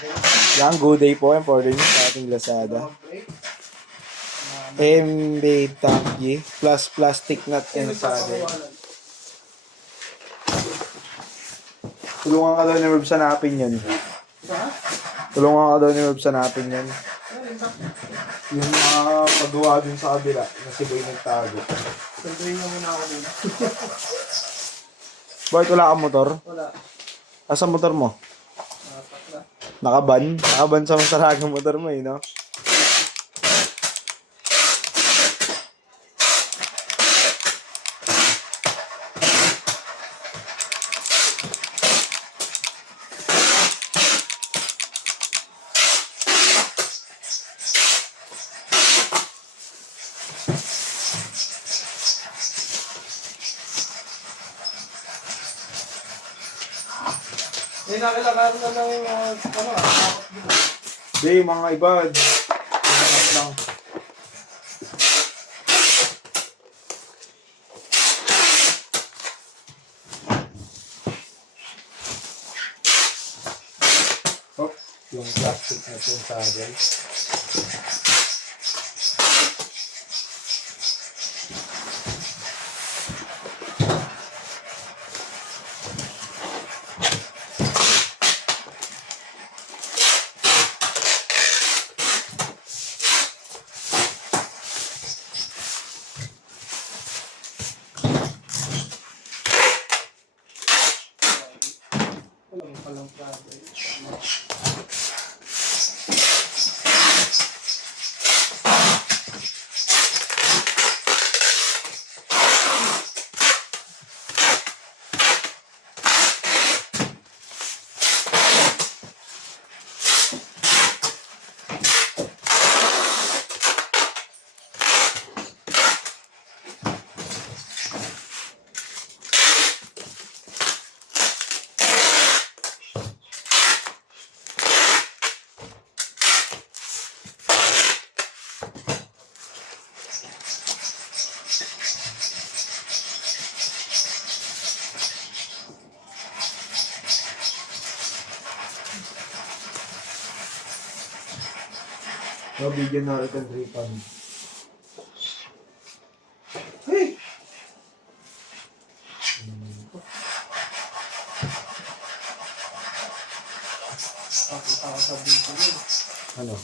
Yan, good day po. Order nyo sa ating Lazada. MB Tanky plus plastic nut and saddle. Tulungan ka daw ni Rob sa napin yan. Tulungan ka daw ni Rob sa napin yan. Yung mga paggawa dun sa kabila na si Boy nagtago. Sanduin niya muna ako dun. Bart, wala kang motor? Wala. Asan motor mo? Nakaban? Nakaban sa masaragang motor mo eh, no? Eh, nakilakaran na ng Hindi, mga iba. Pinanap lang. Oh, yung plastic na itong saddle. So, bigyan na ulit ang 3 pound. Hey! Pakita ko sa video yun. Ano?